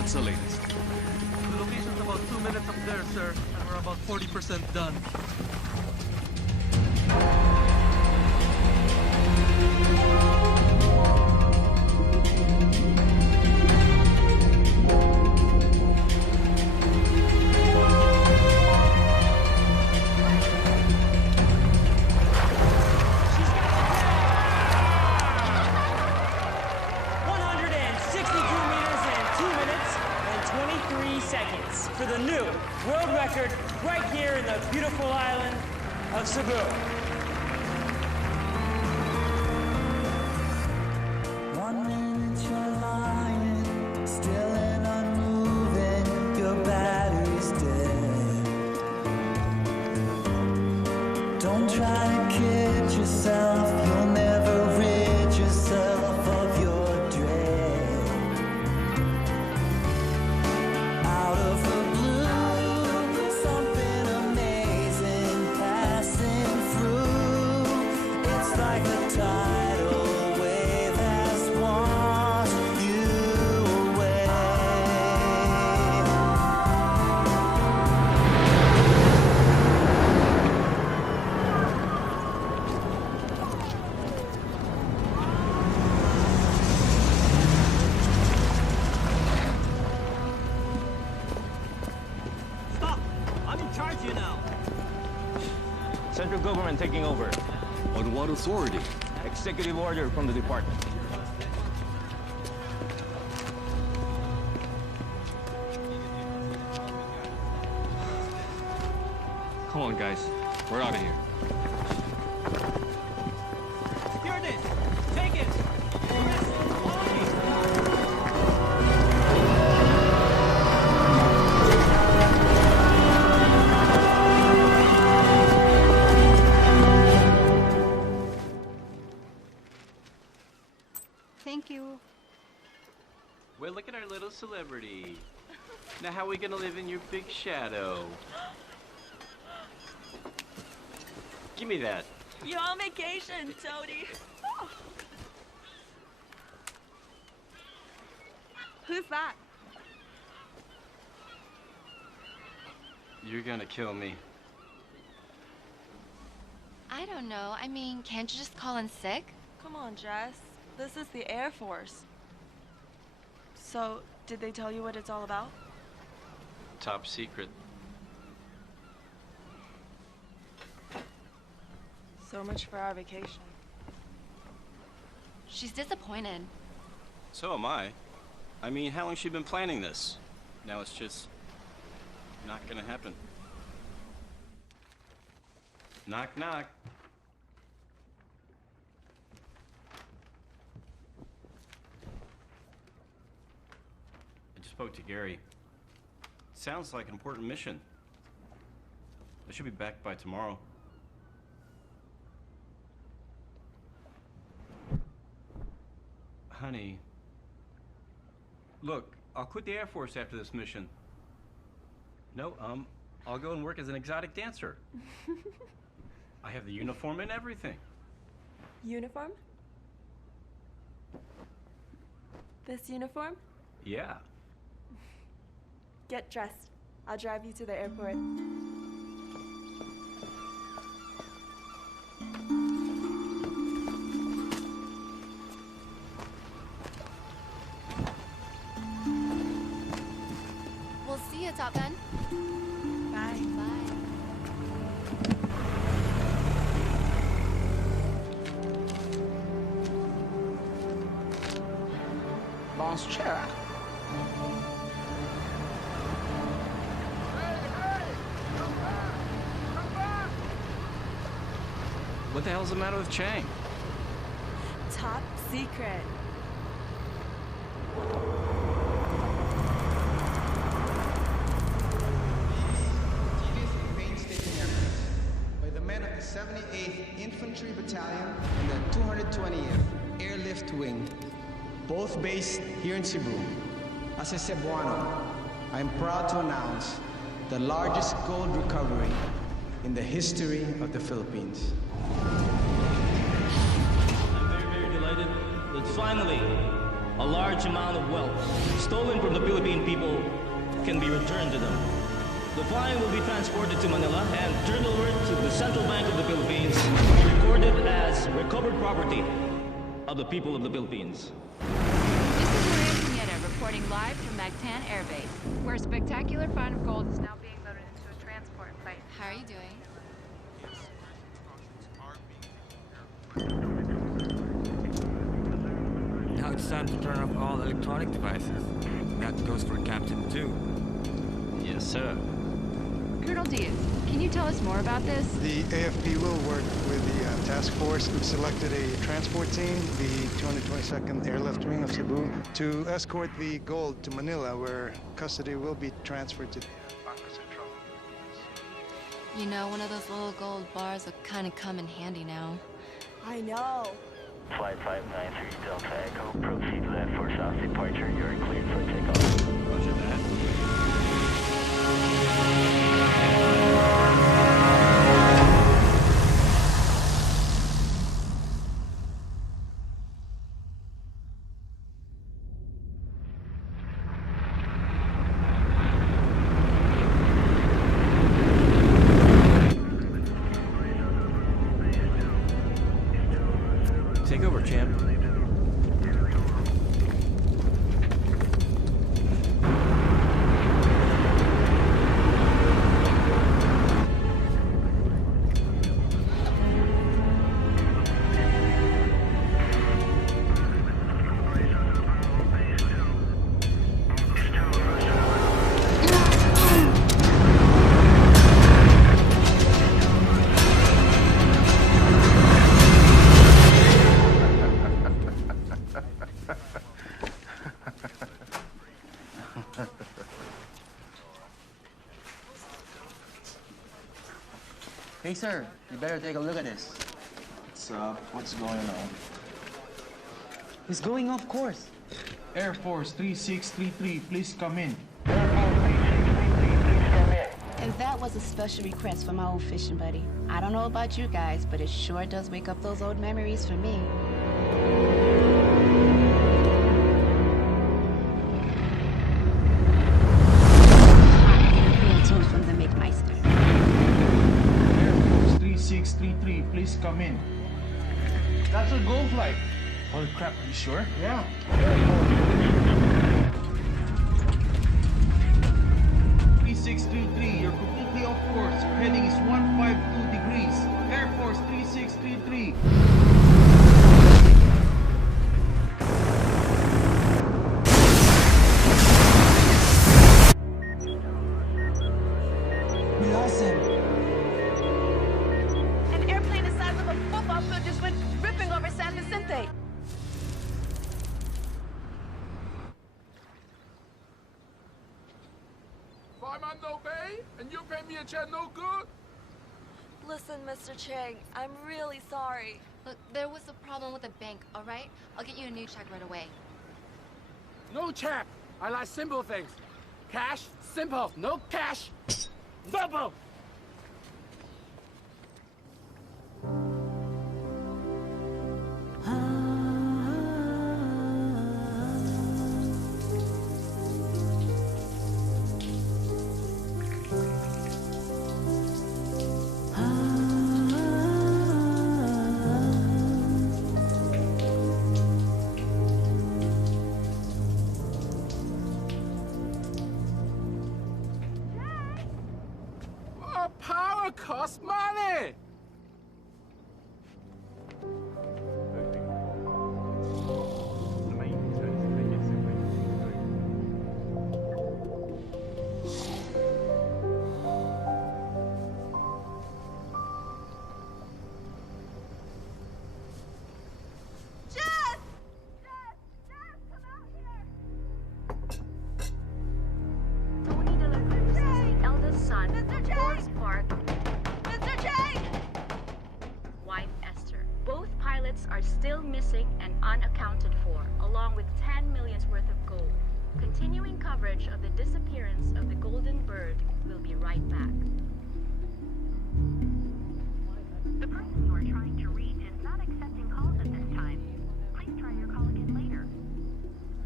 What's the latest? The location's about 2 minutes up there, sir, and we're about 40% done. For the new world record right here in the beautiful island of Cebu. 1 minute you're lying, still and unmoving, your battery's dead. Don't try to kid yourself, you'll never rid yourself of your dread. Out of the like a tidal wave has washed you away. Stop! I'm in charge here now. Central government taking over. On what authority? Executive order from the department. Come on, guys. We're out of here. Secure this! Take it! Thank you. Well, look at our little celebrity. Now, how are we gonna live in your big shadow? Give me that. You're on vacation, Toadie. Who's that? You're gonna kill me. I don't know. I mean, can't you just call in sick? Come on, Jess. This is the Air Force. So, did they tell you what it's all about? Top secret. So much for our vacation. She's disappointed. So am I. I mean, how long has she been planning this? Now it's just not gonna happen. Knock, knock. I just spoke to Gary. Sounds like an important mission. I should be back by tomorrow. Honey, look, I'll quit the Air Force after this mission. No, I'll go and work as an exotic dancer. I have the uniform and everything. Uniform? This uniform? Yeah. Get dressed. I'll drive you to the airport. We'll see you, Top Gun. Bye. Bye. Bonchera. What the hell's the matter with Chang? Top secret. Painstaking efforts by the men of the 78th Infantry Battalion and the 220th Airlift Wing, both based here in Cebu. As a Cebuano, I am proud to announce the largest gold recovery in the history of the Philippines. I'm very, very delighted that finally a large amount of wealth stolen from the Philippine people can be returned to them. The find will be transported to Manila and turned over to the Central Bank of the Philippines to be recorded as recovered property of the people of the Philippines. This is Maria Pineda reporting live from Mactan Air Base, where a spectacular find of gold is now being loaded into a transport plane. How are you doing? Now it's time to turn off all electronic devices. That goes for Captain 2. Yes, sir. Colonel Diaz, can you tell us more about this? The AFP will work with the task force. We've selected a transport team, the 222nd Airlift Wing of Cebu, to escort the gold to Manila, where custody will be transferred to the Bangko Central. You know, one of those little gold bars will kind of come in handy now. I know. Flight 593 Delta Echo, proceed to that for south departure. You're cleared for takeoff. Roger that. Take over, champ. Hey, sir, you better take a look at this. What's going on? He's going off course. Air Force 3633, please come in. And that was a special request from my old fishing buddy. I don't know about you guys, but it sure does wake up those old memories for me. From the McMeister. Air Force 3633, please come in. That's a gold flight. Holy crap, are you sure? Yeah. 3633, you're completely off course. Your heading is 152 degrees. Air Force 3633. An airplane the size of a football field just went ripping over San Vicente. Five man no pay, and you pay me a check no good? Listen, Mr. Chang, I'm really sorry. Look, there was a problem with the bank, all right? I'll get you a new check right away. No check. I like simple things. Cash, simple. No cash, double. Power costs money. Are still missing and unaccounted for, along with 10 million's worth of gold. Continuing coverage of the disappearance of the Golden Bird will be right back. The person you are trying to reach is not accepting calls at this time. Please try your call again later.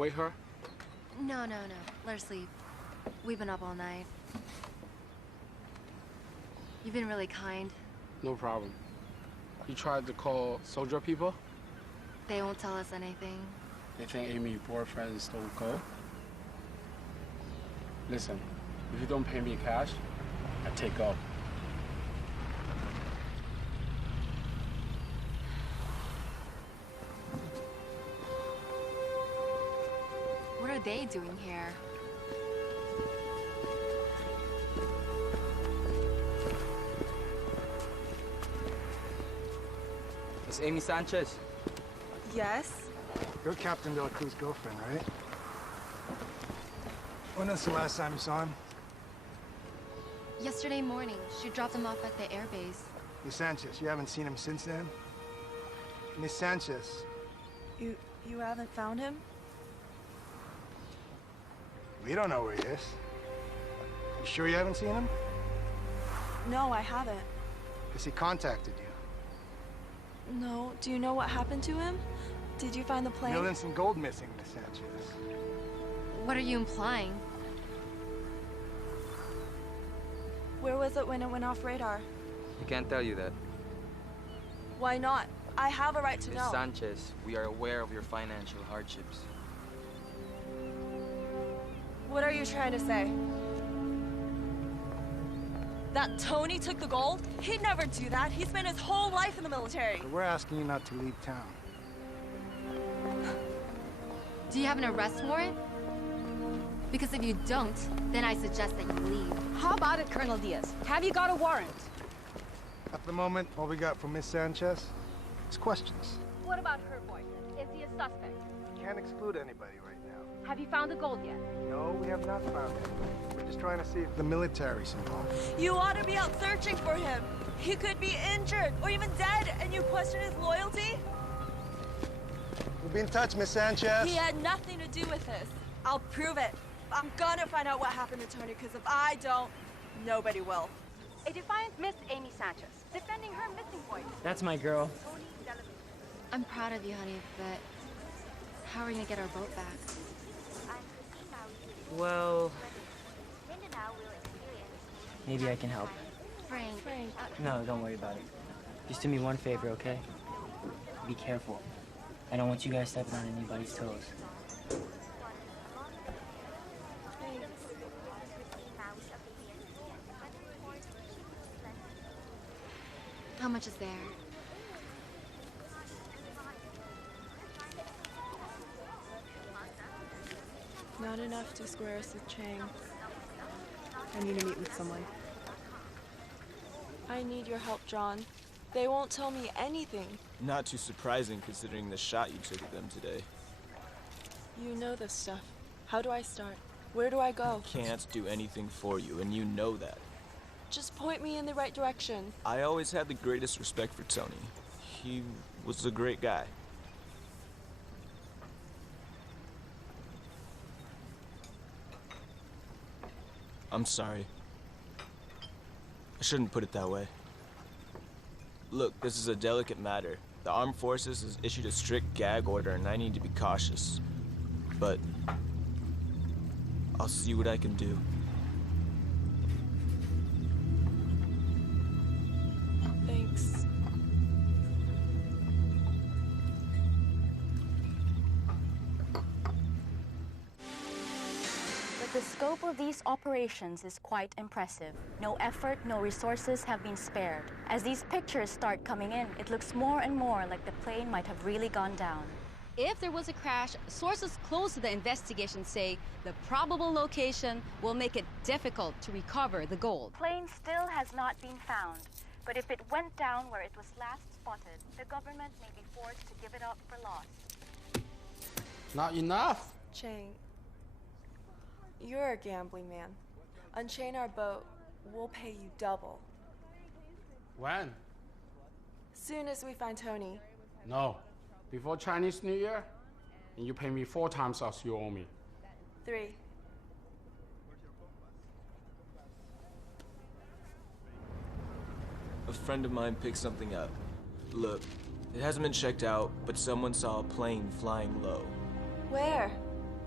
wake her? No. Let her sleep. We've been up all night. You've been really kind. No problem. You tried to call soldier people? They won't tell us anything. They think Amy's boyfriend stole gold? Listen, if you don't pay me cash, I take off. What are they doing here? It's Amy Sanchez. Yes? You're Captain De La Cruz's girlfriend, right? When was the last time you saw him? Yesterday morning, she dropped him off at the airbase. Miss Sanchez, you haven't seen him since then? Miss Sanchez. You haven't found him? We don't know where he is. You sure you haven't seen him? No, I haven't. Has he contacted you? No. Do you know what happened to him? Did you find the plane? Millions in gold missing, Miss Sanchez. What are you implying? Where was it when it went off radar? I can't tell you that. Why not? I have a right to Miss know. Sanchez, we are aware of your financial hardships. What are you trying to say? That Tony took the gold? He'd never do that. He spent his whole life in the military. But we're asking you not to leave town. Do you have an arrest warrant? Because if you don't, then I suggest that you leave. How about it, Colonel Diaz? Have you got a warrant? At the moment, all we got from Miss Sanchez is questions. What about her boyfriend? Is he a suspect? Can't exclude anybody right now. Have you found the gold yet? No, we have not found it. We're just trying to see if the military's involved. You ought to be out searching for him. He could be injured or even dead, and you question his loyalty? We'll be in touch, Miss Sanchez. He had nothing to do with this. I'll prove it. I'm gonna find out what happened to Tony, because if I don't, nobody will. A defiant Miss Amy Sanchez, defending her missing boy. That's my girl. I'm proud of you, honey, but how are we gonna get our boat back? Well, maybe I can help. Frank. No, don't worry about it. Just do me one favor, okay? Be careful. I don't want you guys stepping on anybody's toes. How much is there? Not enough to square us with Chang. I need to meet with someone. I need your help, John. They won't tell me anything. Not too surprising considering the shot you took at them today. You know this stuff. How do I start? Where do I go? Can't do anything for you, and you know that. Just point me in the right direction. I always had the greatest respect for Tony. He was a great guy. I'm sorry. I shouldn't put it that way. Look, this is a delicate matter. The Armed Forces has issued a strict gag order and I need to be cautious. But I'll see what I can do. Thanks. But the scope of these operations is quite impressive. No effort, no resources have been spared. As these pictures start coming in, it looks more and more like the plane might have really gone down. If there was a crash, sources close to the investigation say the probable location will make it difficult to recover the gold. Plane still has not been found, but if it went down where it was last spotted, the government may be forced to give it up for lost. Not enough. Chang, you're a gambling man. Unchain our boat. We'll pay you double. When? Soon as we find Tony. No. Before Chinese New Year, and you pay me 4 times as you owe me. 3. A friend of mine picked something up. Look, it hasn't been checked out, but someone saw a plane flying low. Where?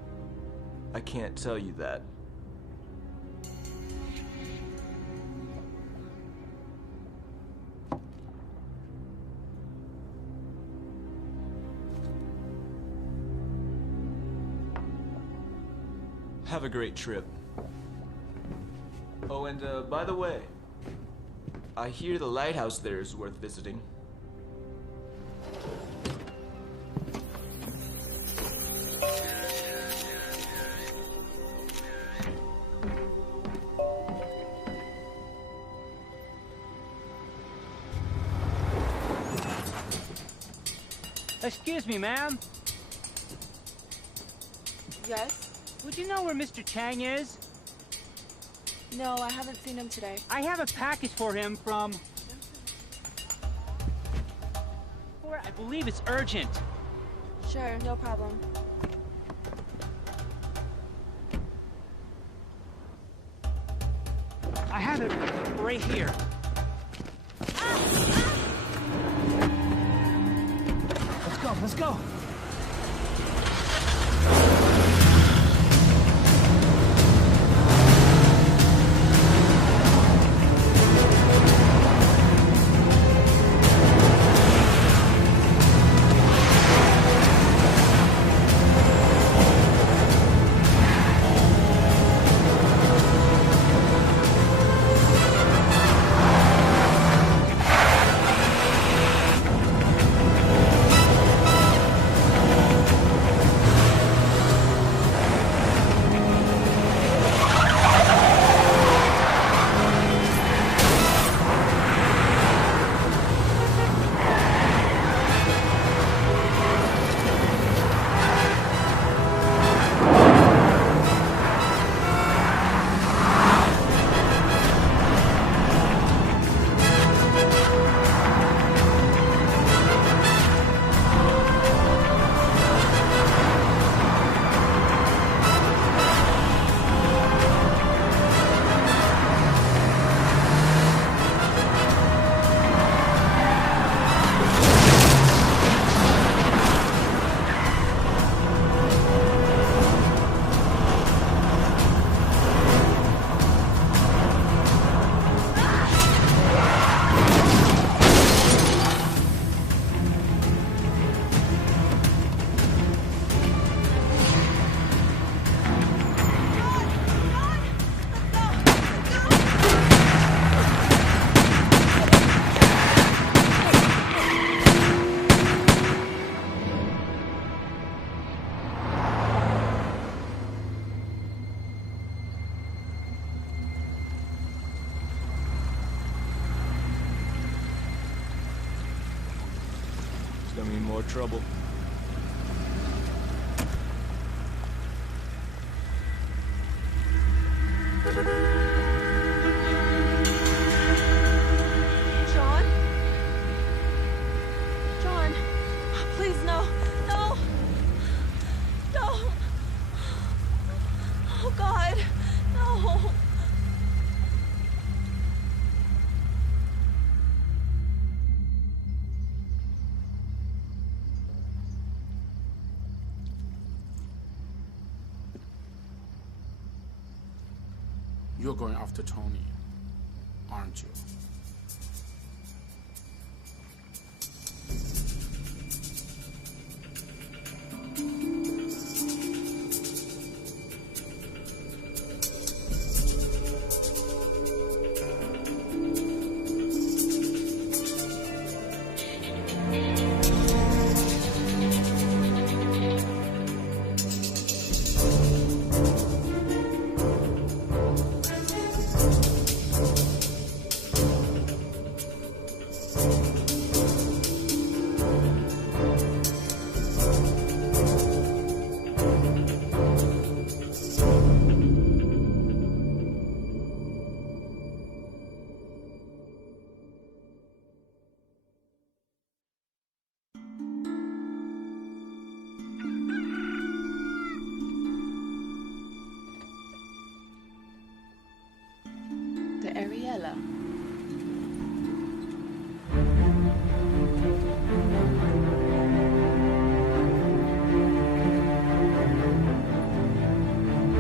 I can't tell you that. Have a great trip. Oh, and by the way, I hear the lighthouse there is worth visiting. Excuse me, ma'am. Yes? Would you know where Mr. Chang is? No, I haven't seen him today. I have a package for him from... I believe it's urgent. Sure, no problem. I have it right here. Let's go, let's go. It's gonna mean more trouble. John? John, please, no. No! No! Oh, God. No! You're going after Tony, aren't you? The Ariella.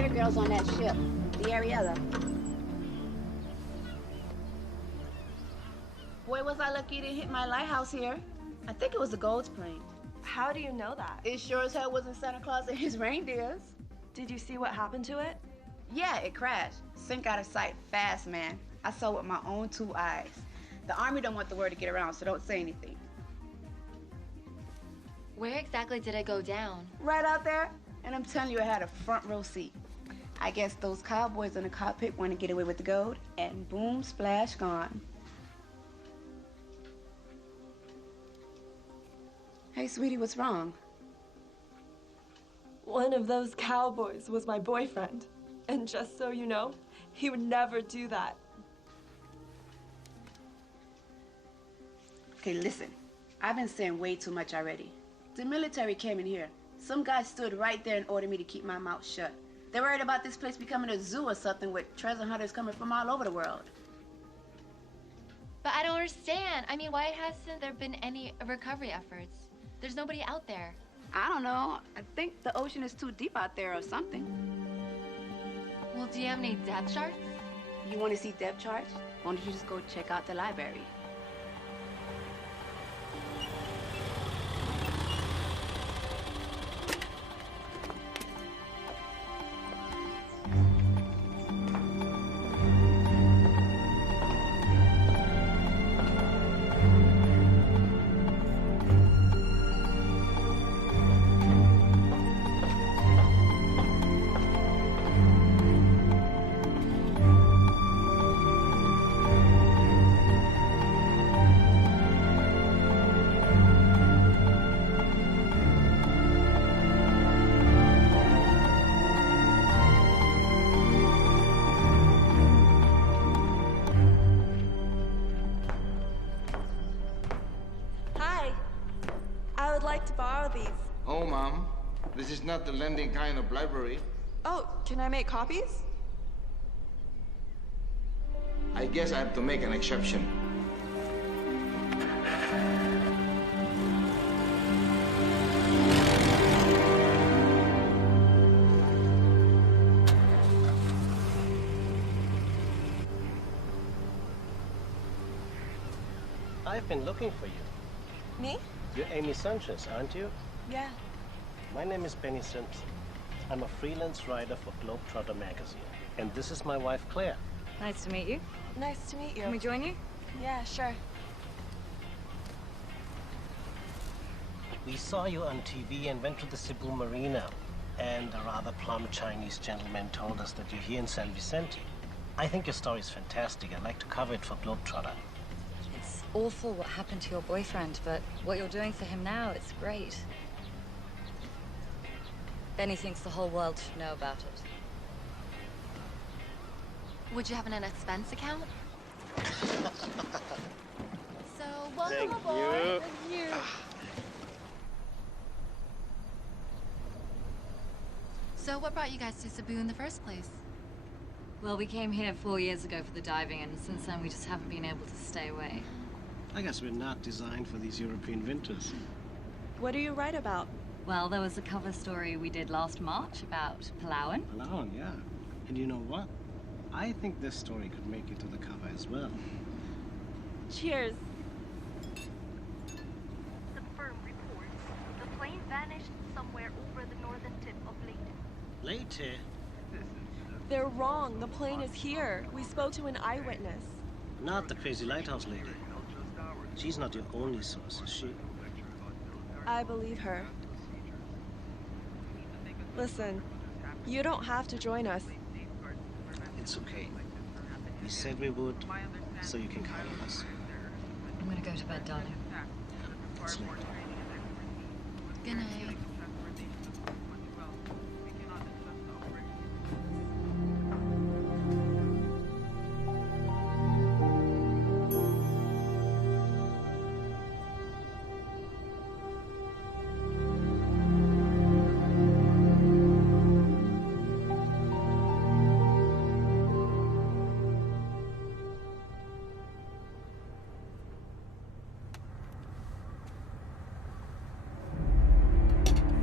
their girls on that ship, the Ariella. Boy, was I lucky to hit my lighthouse here. I think it was the Gold's plane. How do you know that? It sure as hell wasn't Santa Claus and his reindeers. Did you see what happened to it? Yeah, it crashed. Sink out of sight fast, man. I saw with my own 2 eyes. The Army don't want the word to get around, so don't say anything. Where exactly did it go down? Right out there, and I'm telling you, I had a front row seat. I guess those cowboys in the cockpit want to get away with the gold, and boom, splash, gone. Hey, sweetie, what's wrong? One of those cowboys was my boyfriend. And just so you know, he would never do that. Okay, listen. I've been saying way too much already. The military came in here. Some guy stood right there and ordered me to keep my mouth shut. They're worried about this place becoming a zoo or something with treasure hunters coming from all over the world. But I don't understand. I mean, why hasn't there been any recovery efforts? There's nobody out there. I don't know. I think the ocean is too deep out there or something. Well, do you have any depth charts? You want to see depth charts? Why don't you just go check out the library? Oh, Mom. This is not the lending kind of library. Oh, can I make copies? I guess I have to make an exception. I've been looking for you. Me? You're Amy Sanchez, aren't you? Yeah. My name is Benny Simpson. I'm a freelance writer for Globetrotter magazine. And this is my wife, Claire. Nice to meet you. Nice to meet you. Can we join you? Yeah, sure. We saw you on TV and went to the Cebu Marina. And a rather plump Chinese gentleman told us that you're here in San Vicente. I think your story is fantastic. I'd like to cover it for Globetrotter. It's awful what happened to your boyfriend, but what you're doing for him now, it's great. Benny thinks the whole world should know about it. Would you have an expense account? So, welcome Thank aboard. you. Thank you. So, what brought you guys to Cebu in the first place? Well, we came here 4 years ago for the diving, and since then we just haven't been able to stay away. I guess we're not designed for these European winters. What do you write about? Well, there was a cover story we did last March about Palawan. Palawan, yeah. And you know what? I think this story could make it to the cover as well. Cheers. The firm reports the plane vanished somewhere over the northern tip of Leyte. Later? They're wrong. The plane is here. We spoke to an eyewitness. Not the crazy lighthouse lady. She's not your only source, is she? I believe her. Listen, you don't have to join us. It's okay. We said we would, so you can count on us. I'm gonna go to bed, darling. Sleep. Good night.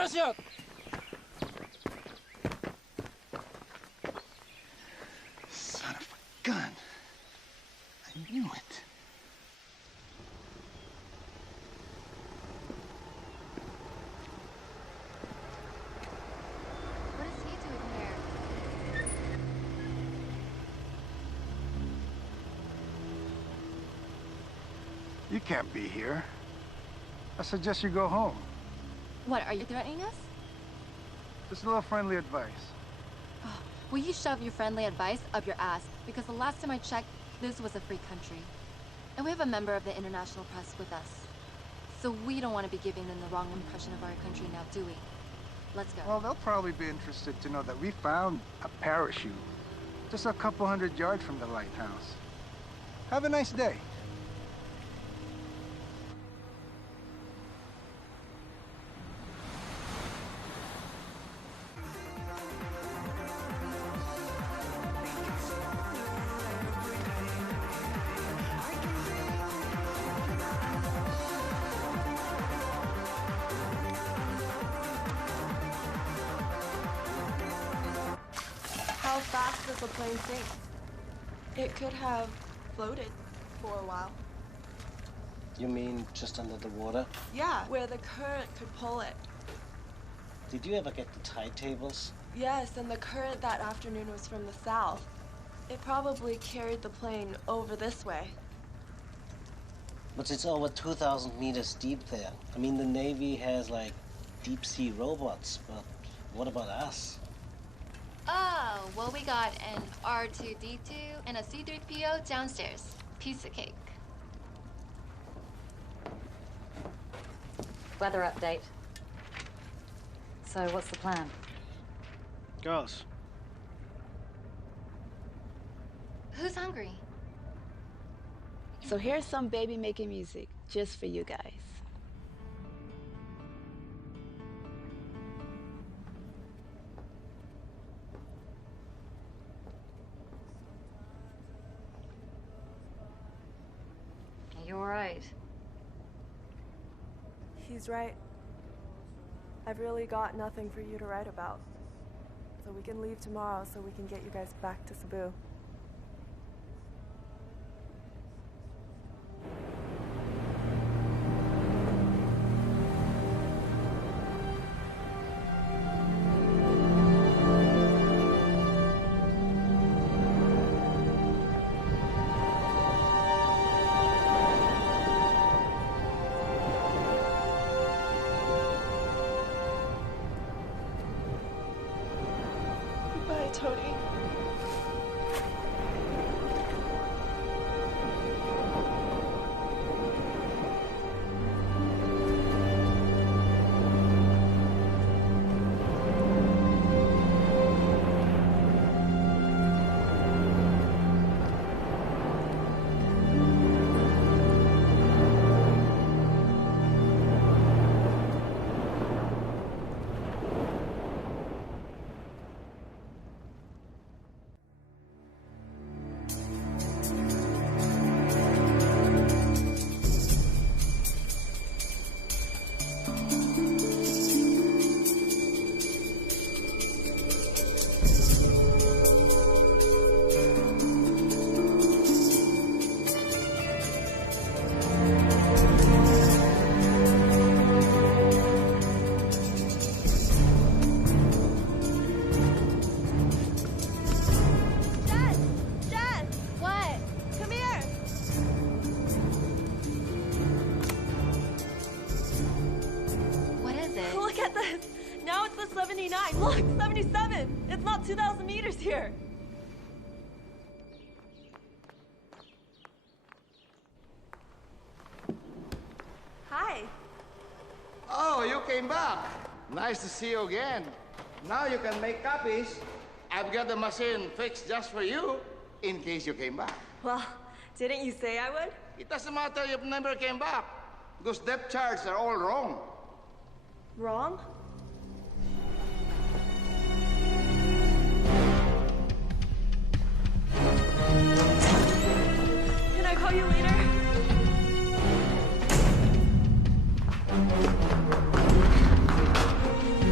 parachute! Son of a gun. I knew it. What is he doing here? You can't be here. I suggest you go home. What, are you threatening us? Just a little friendly advice. Will you shove your friendly advice up your ass? Because the last time I checked, this was a free country. And we have a member of the international press with us. So we don't want to be giving them the wrong impression of our country now, do we? Let's go. Well, they'll probably be interested to know that we found a parachute just a couple 100 yards from the lighthouse. Have a nice day. How fast does the plane sink? It could have floated for a while. You mean just under the water? Yeah, where the current could pull it. Did you ever get the tide tables? Yes, and the current that afternoon was from the south. It probably carried the plane over this way. But it's over 2,000 meters deep there. I mean, the Navy has, like, deep-sea robots, but what about us? Oh, well, we got an R2-D2 and a C-3PO downstairs. Piece of cake. Weather update. So, what's the plan? Girls. Who's hungry? So here's some baby making music just for you guys. Are you alright? He's right. I've really got nothing for you to write about. So we can leave tomorrow so we can get you guys back to Cebu. Bye, Tony. Now it's the 79. Look, 77. It's not 2,000 meters here. Hi. Oh, you came back. Nice to see you again. Now you can make copies. I've got the machine fixed just for you in case you came back. Well, didn't you say I would? It doesn't matter if you never came back because depth charts are all wrong. Wrong? Can I call you later?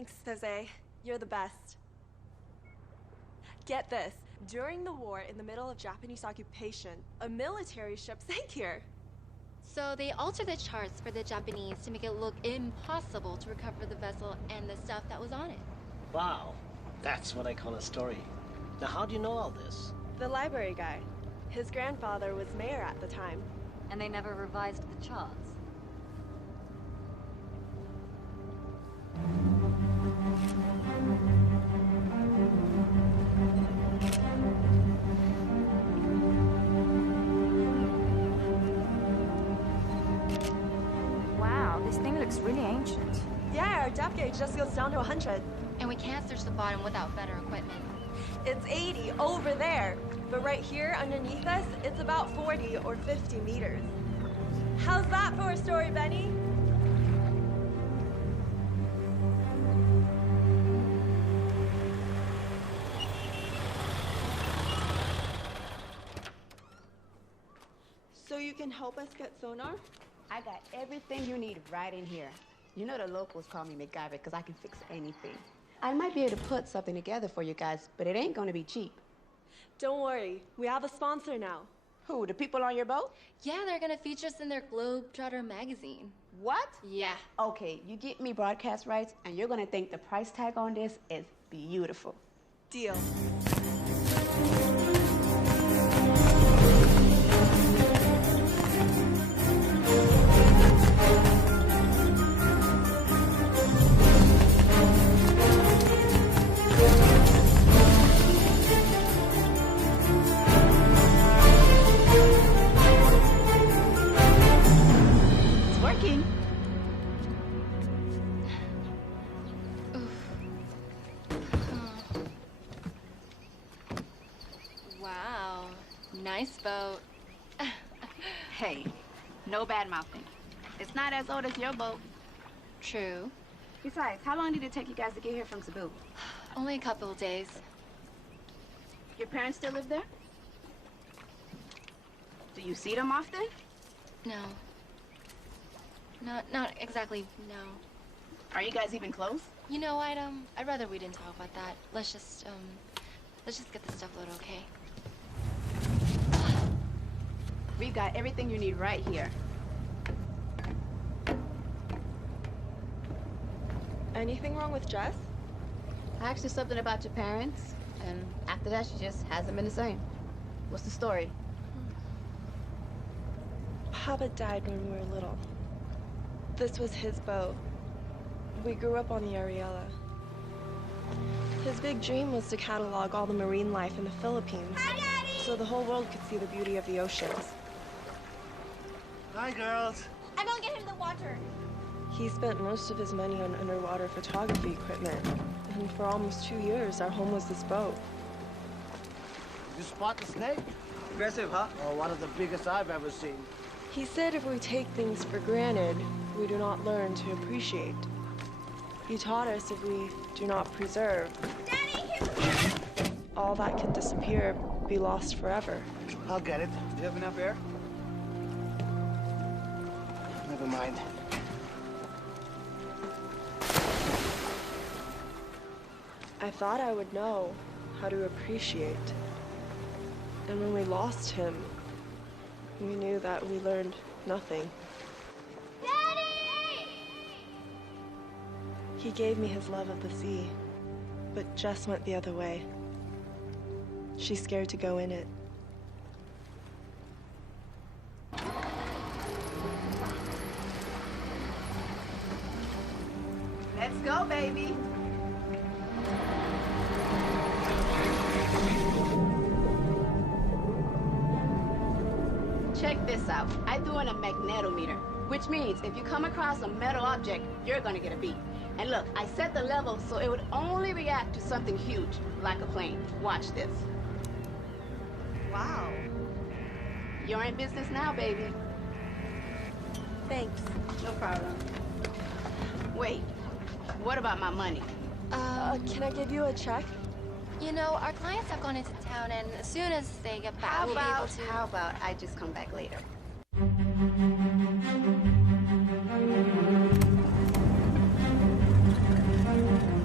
Thanks, Jose. You're the best. Get this. During the war, in the middle of Japanese occupation, a military ship sank here. So they altered the charts for the Japanese to make it look impossible to recover the vessel and the stuff that was on it. Wow, that's what I call a story. Now, how do you know all this? The library guy. His grandfather was mayor at the time. And they never revised the charts. Wow, this thing looks really ancient. Yeah, our depth gauge just goes down to 100. And we can't search the bottom without better equipment. It's 80 over there. But right here underneath us, it's about 40 or 50 meters. How's that for a story, Benny? So you can help us get sonar? I got everything you need right in here. You know the locals call me MacGyver because I can fix anything. I might be able to put something together for you guys, but it ain't gonna be cheap. Don't worry, we have a sponsor now. Who, the people on your boat? Yeah, they're gonna feature us in their Globetrotter magazine. What? Yeah. Okay, you get me broadcast rights, and you're gonna think the price tag on this is beautiful. Deal. Wow, nice boat. Hey, no bad mouthing. It's not as old as your boat. True. Besides, how long did it take you guys to get here from Cebu? Only a couple of days. Your parents still live there? Do you see them often? No. Not exactly, no. Are you guys even close? You know, I'd rather we didn't talk about that. Let's just get the stuff loaded, okay? We've got everything you need right here. Anything wrong with Jess? I asked her something about your parents, and after that, she just hasn't been the same. What's the story? Papa died when we were little. This was his boat. We grew up on the Ariella. His big dream was to catalog all the marine life in the Philippines, so the whole world could see the beauty of the oceans. Hi, girls. I'm gonna get him the water. He spent most of his money on underwater photography equipment, and for almost 2 years, our home was this boat. Did you spot the snake? Aggressive, huh? Oh, one of the biggest I've ever seen. He said if we take things for granted, we do not learn to appreciate. He taught us if we do not preserve, all that can disappear, be lost forever. I'll get it. Do you have enough air? Never mind. I thought I would know how to appreciate. And when we lost him, we knew that we learned nothing. Daddy! He gave me his love of the sea, but Jess went the other way. She's scared to go in it. Let's go, baby. Check this out. I threw in a magnetometer, which means if you come across a metal object, you're gonna get a beep. And look, I set the level so it would only react to something huge, like a plane. Watch this. Wow. You're in business now, baby. Thanks. No problem. Wait, what about my money? Can I give you a check? You know, our clients have gone into town, and as soon as they get back, we'll be able to... How about I just come back later?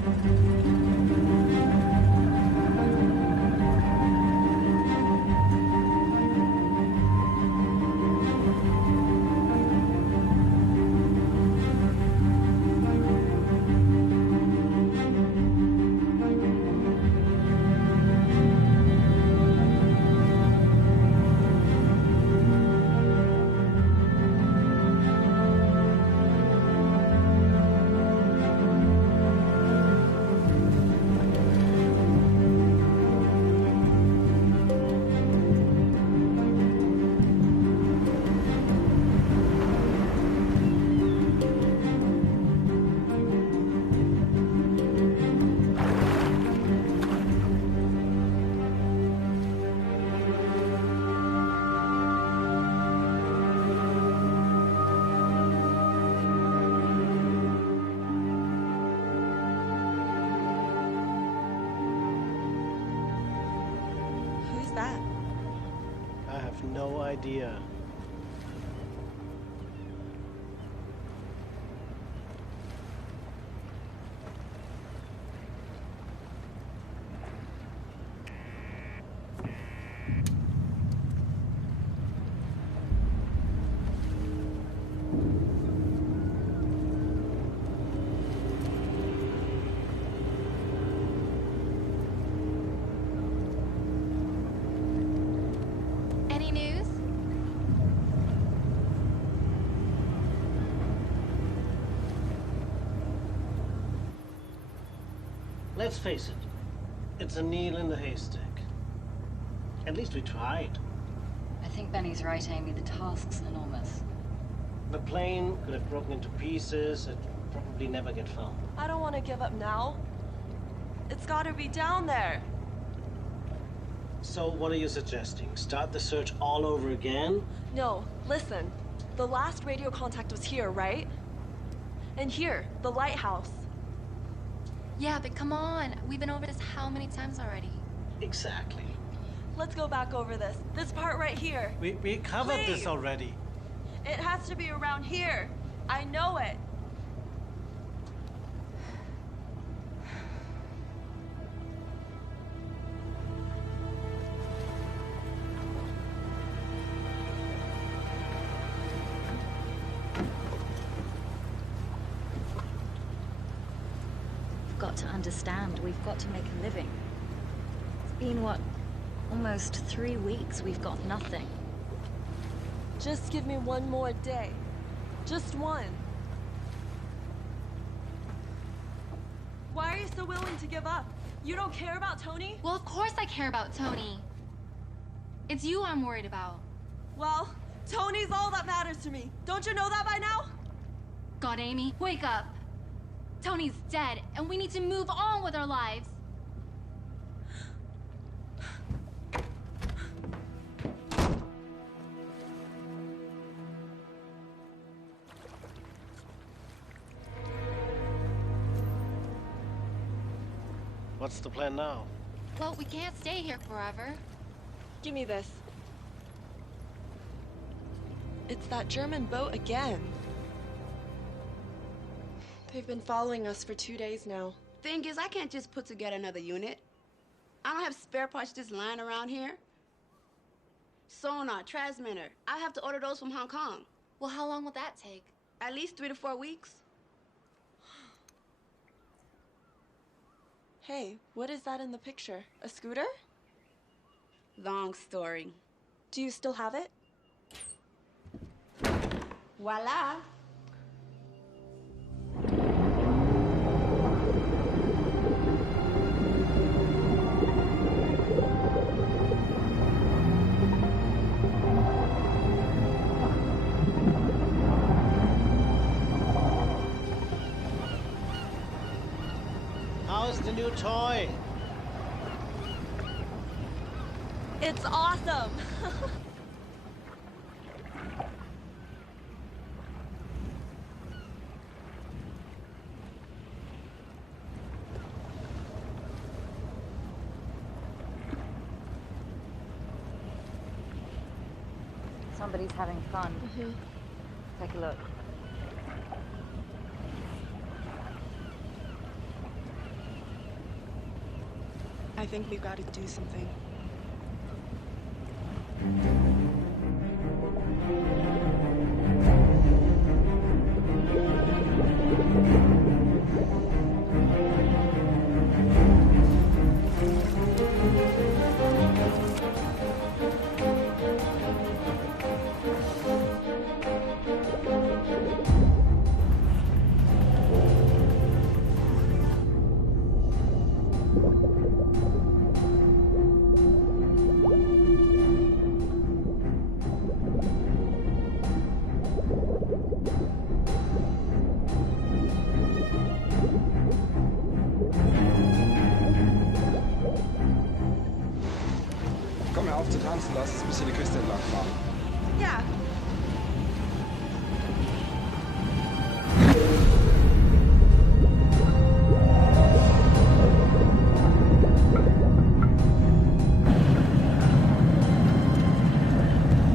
no idea. Any news? Let's face it, it's a needle in the haystack. At least we tried. I think Benny's right, Amy. The task's enormous. The plane could have broken into pieces. It'd probably never get found. I don't want to give up now. It's gotta be down there. So what are you suggesting? Start the search all over again? No, listen. The last radio contact was here, right? And here, the lighthouse. Yeah, but come on. We've been over this how many times already? Exactly. Let's go back over this. This part right here. We covered Please. this already. It has to be around here. I know it. We've got to understand. We've got to make a living. It's been, what, almost 3 weeks we've got nothing. Just give me one more day. Just one. Why are you so willing to give up? You don't care about Tony? Well, of course I care about Tony. It's you I'm worried about. Well, Tony's all that matters to me. Don't you know that by now? God, Amy, wake up. Tony's dead, and we need to move on with our lives. What's the plan now? Well, we can't stay here forever. Give me this. It's that German boat again. They've been following us for 2 days now. Thing is, I can't just put together another unit. I don't have spare parts just lying around here. Sonar, transmitter. I have to order those from Hong Kong. Well, how long will that take? At least 3 to 4 weeks. Hey, what is that in the picture? A scooter? Long story. Do you still have it? Voila. How's the new toy? It's awesome! Somebody's having fun. Take a look. I think we've got to do something. Komm, hör auf zu tanzen, lass uns ein bisschen die Küste entlang fahren. Ja.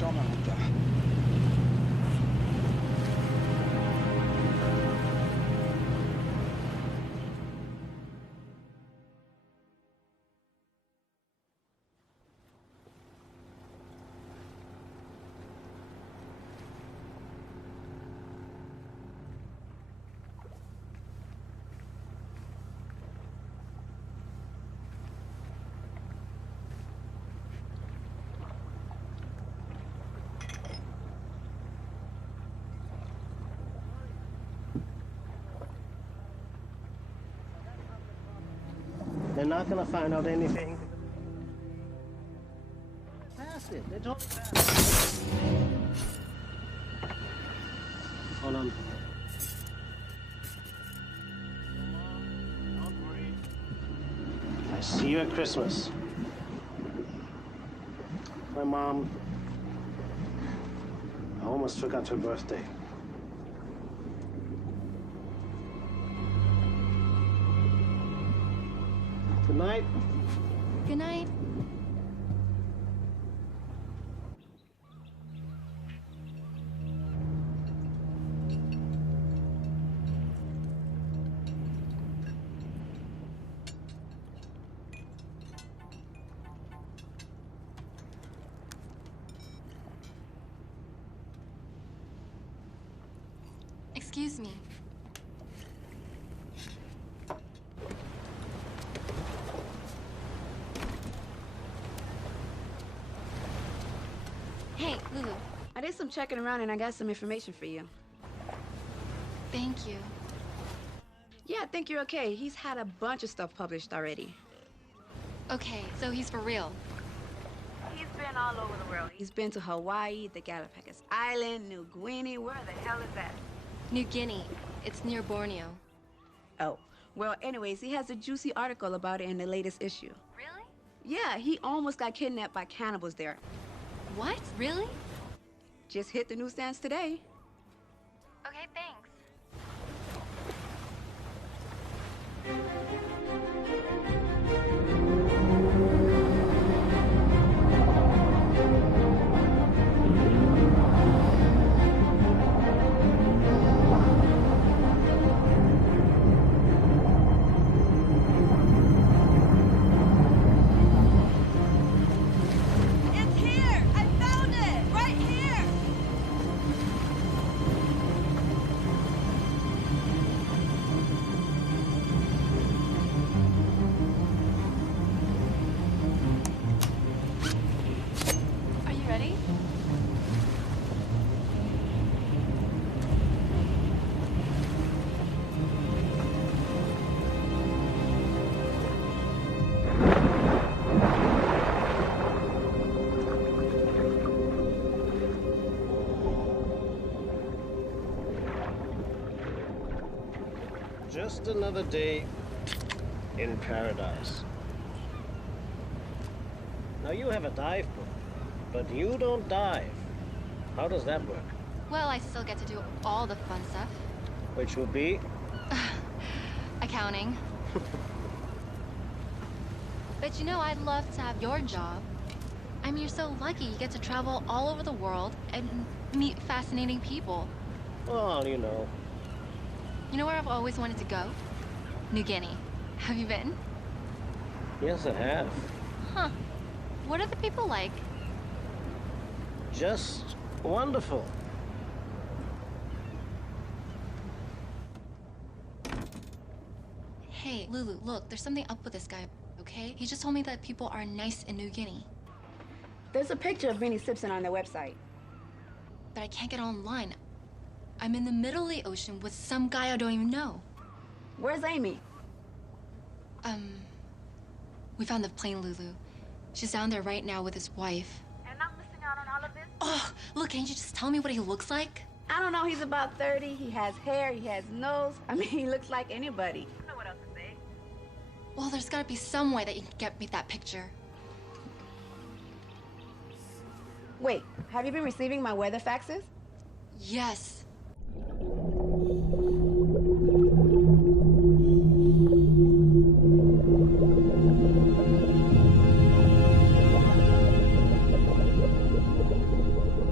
charmant Ruta. They're not gonna find out anything. Pass it. They told me pass it. Hold on. Don't worry. I see you at Christmas. My mom, I almost forgot her birthday. Good night. Good night. Excuse me. Hey, Lulu. I did some checking around and I got some information for you. Thank you. Yeah, I think you're okay. He's had a bunch of stuff published already. Okay, so he's for real. He's been all over the world. He's been to Hawaii, the Galapagos Island, New Guinea. Where the hell is that? New Guinea. It's near Borneo. Oh, well, anyways, he has a juicy article about it in the latest issue. Really? Yeah, he almost got kidnapped by cannibals there. What? Really? Just hit the newsstands today. Okay, thanks. It's here! I found it! Right here! Are you ready? Just another day in paradise. Now you have a dive book, but you don't dive. How does that work? Well, I still get to do all the fun stuff. Which would be? Accounting. But you know, I'd love to have your job. I mean, you're so lucky you get to travel all over the world and meet fascinating people. Well, you know. You know where I've always wanted to go? New Guinea. Have you been? Yes, I have. Huh. What are the people like? Just wonderful. Hey, Lulu, look, there's something up with this guy, okay? He just told me that people are nice in New Guinea. There's a picture of Vinnie Simpson on their website. But I can't get online. I'm in the middle of the ocean with some guy I don't even know. Where's Amy? We found the plane, Lulu. She's down there right now with his wife. And I'm missing out on all of this? Oh, look, can't you just tell me what he looks like? I don't know, he's about 30, he has hair, he has nose. I mean, he looks like anybody. I don't know what else to say. Well, there's gotta be some way that you can get me that picture. Wait, have you been receiving my weather faxes? Yes.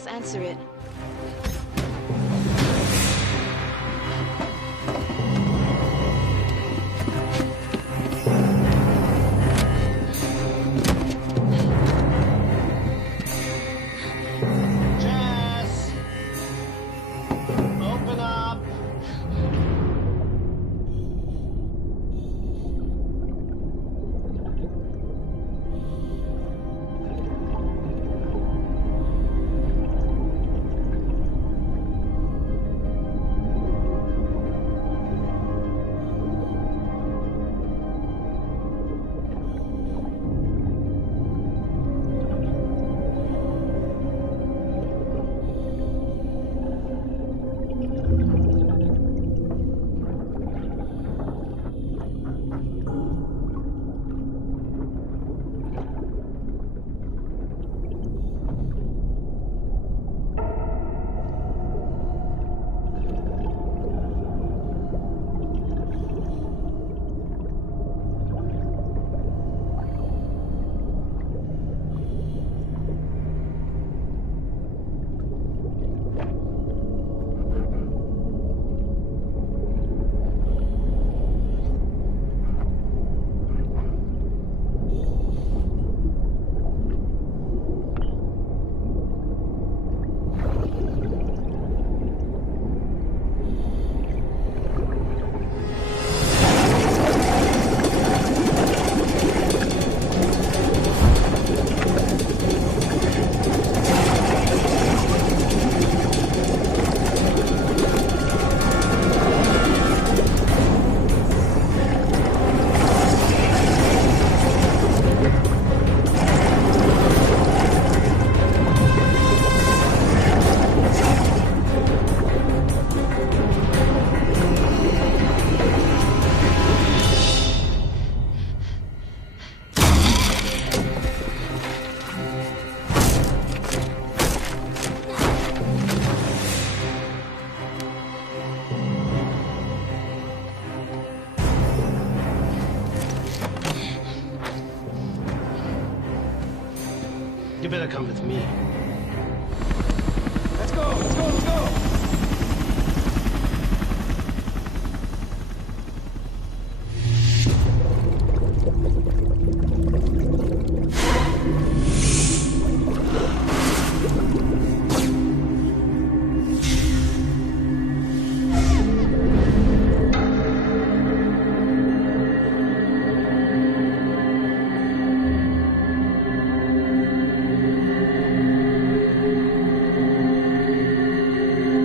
Yes, answer it. Jess! Open up! You better come with me. Let's go, let's go, let's go!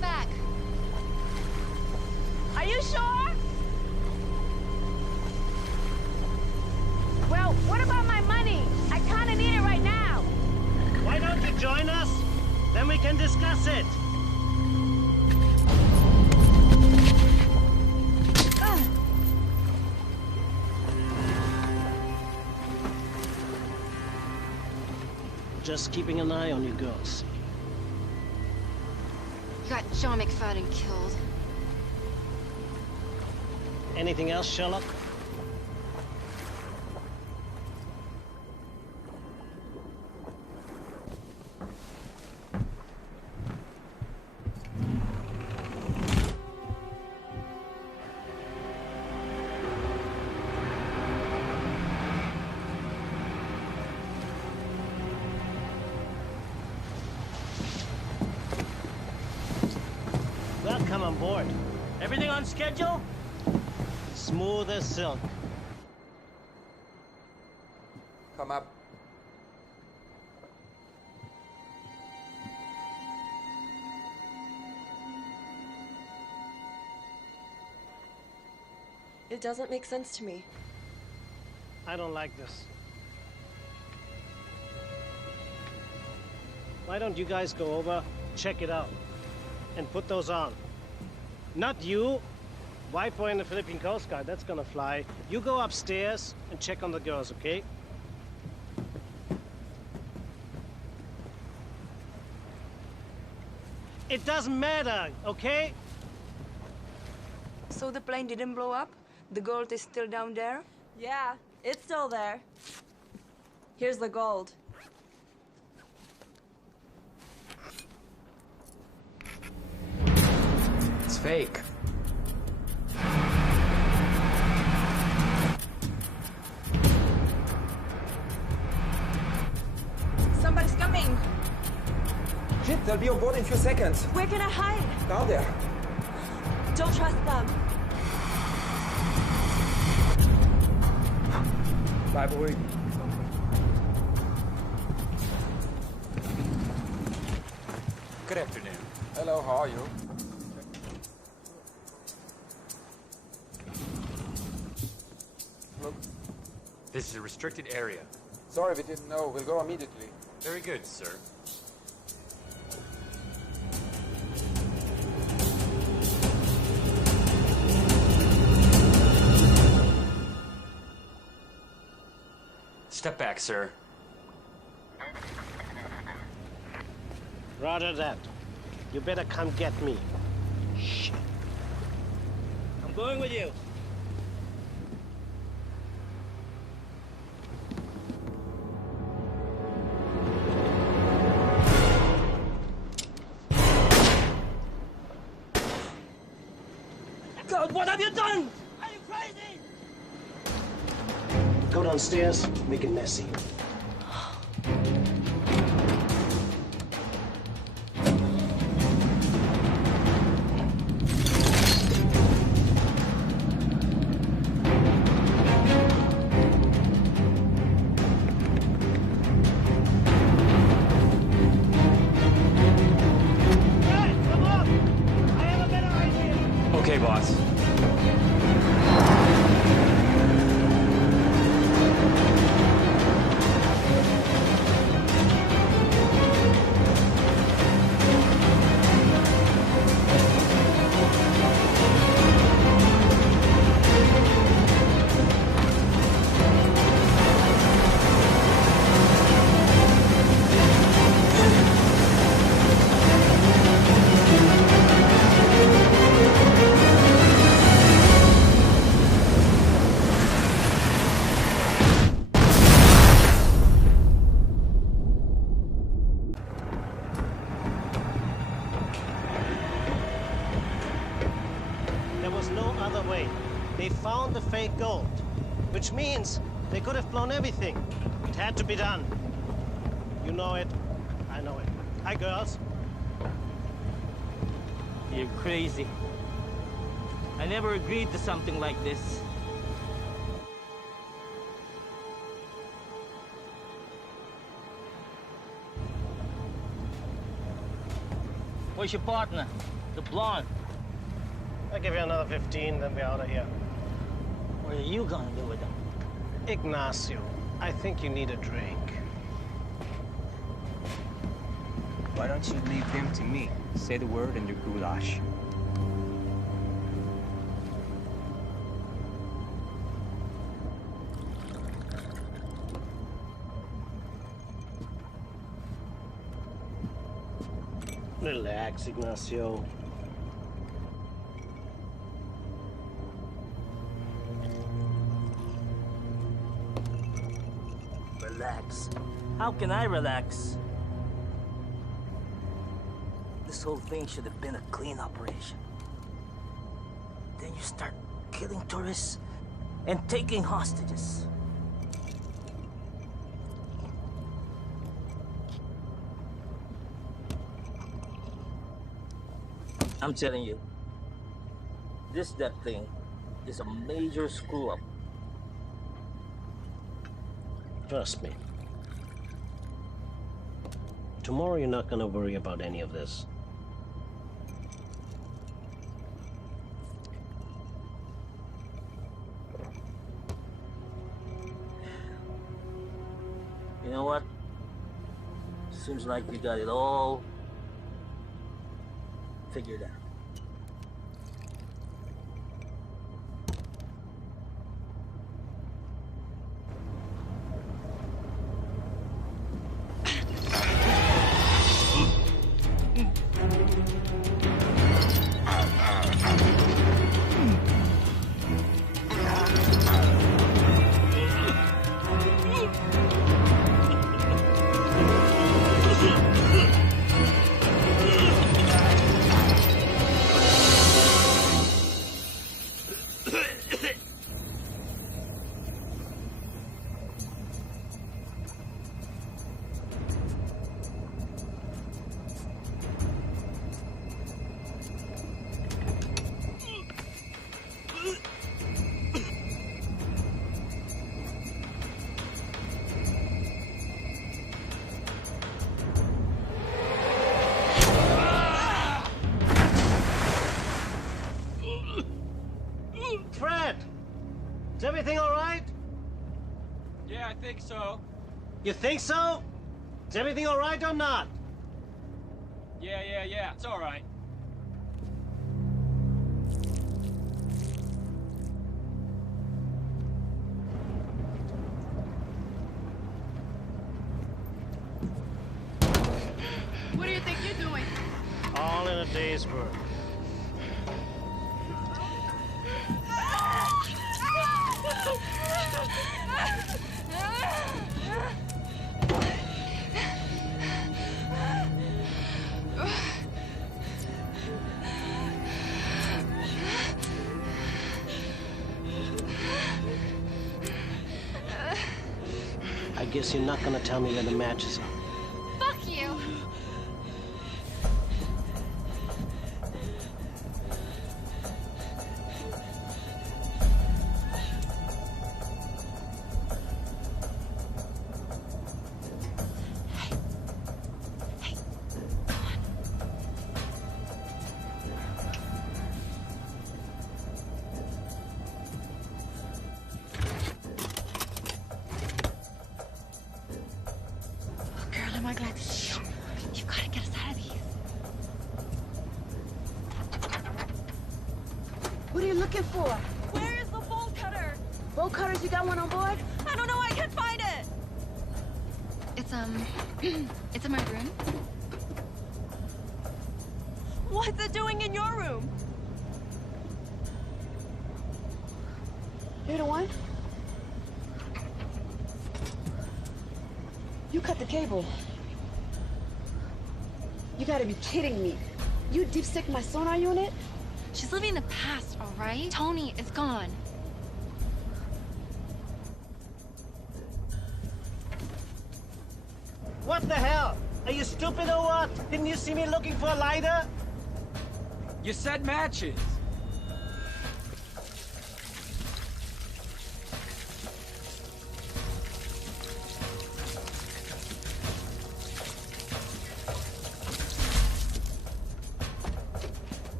back. Are you sure? Well, what about my money? I kind of need it right now. Why don't you join us? Then we can discuss it. Just keeping an eye on you girls. You got John McFadden killed. Anything else, Sherlock? Welcome on board. Everything on schedule? Smooth as silk. Come up. It doesn't make sense to me. I don't like this. Why don't you guys go over, check it out, and put those on? Not you. White boy in the Philippine Coast Guard, that's gonna fly. You go upstairs and check on the girls, okay? It doesn't matter, okay? So the plane didn't blow up? The gold is still down there? Yeah, it's still there. Here's the gold. It's fake. Somebody's coming! Shit, they'll be on board in a few seconds. Where can I hide? Down there. Don't trust them. Bleib ruhig. Good afternoon. Hello, how are you? Look. This is a restricted area. Sorry, we didn't know. We'll go immediately. Very good, sir. Step back, sir. Roger that. You better come get me. Shit. I'm going with you. God, what have you done? Are you crazy? Go downstairs, make it messy. Okay, boss. There was no other way. They found the fake gold, which means they could have blown everything. It had to be done. You know it. I know it. Hi, girls. You're crazy. I never agreed to something like this. Where's your partner? The blonde. I'll give you another 15, then we're out of here. What are you gonna do with them? Ignacio, I think you need a drink. Why don't you leave him to me? Say the word and your goulash. Relax, Ignacio. Relax. How can I relax? This whole thing should have been a clean operation. Then you start killing tourists and taking hostages. I'm telling you, this death thing is a major screw-up. Trust me. Tomorrow you're not gonna worry about any of this. You know what? Seems like you got it all figured out. Fred! Is everything all right? Yeah, I think so. You think so? Is everything all right or not? Yeah. It's all right. What do you think you're doing? All in a day's work. I guess you're not gonna tell me where the matches are. Fuck you! Girl, am I glad to see you. You've got to get us out of these. What are you looking for? Where is the bolt cutter? Bolt cutters, you got one on board? I don't know. I can't find it. It's, it's in my room. What's it doing in your room? You're the one? You cut the cable. You gotta be kidding me. You deep sick my sonar unit? She's living in the past, all right? Tony is gone. What the hell? Are you stupid or what? Didn't you see me looking for a lighter? You said matches.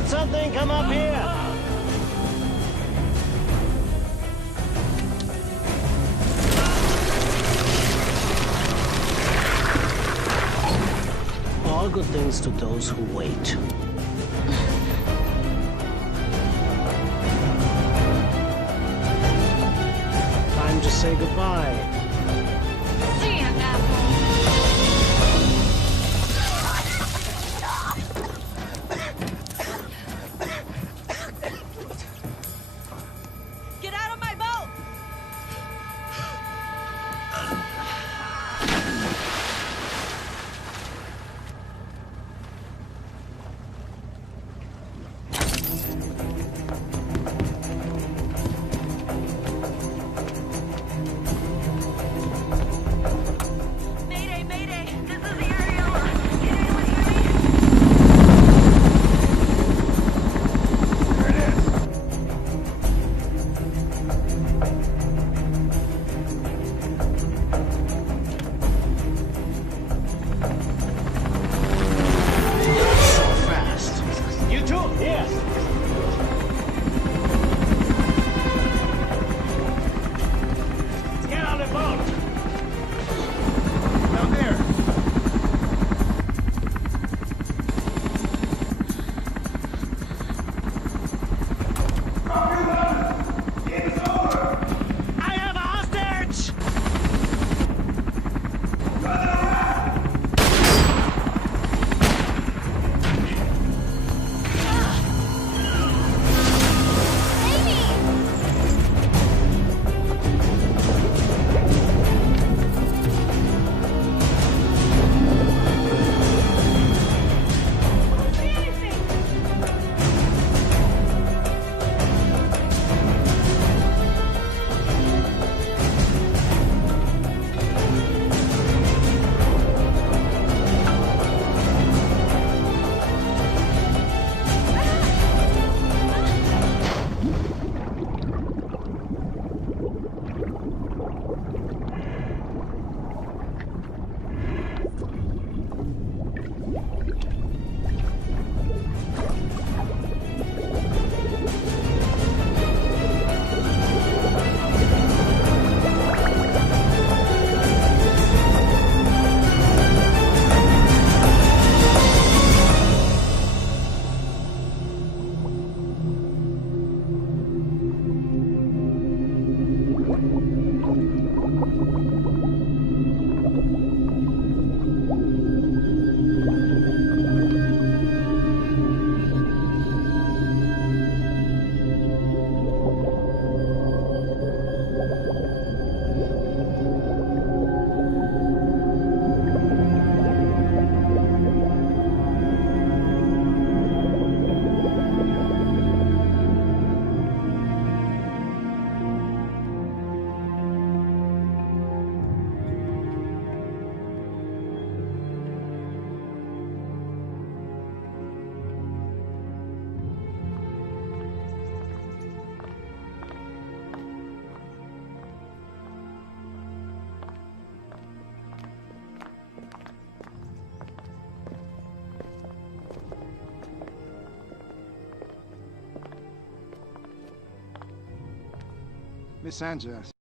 got something? Come up here. All good things to those who wait. Time to say goodbye. See ya, asshole. Get out of my boat! Mayday, mayday! This is the Ariola! Can anyone hear me? There it is. So fast. You too, here. Let's get on the boat. Down there. I have a hostage! Miss Sanchez.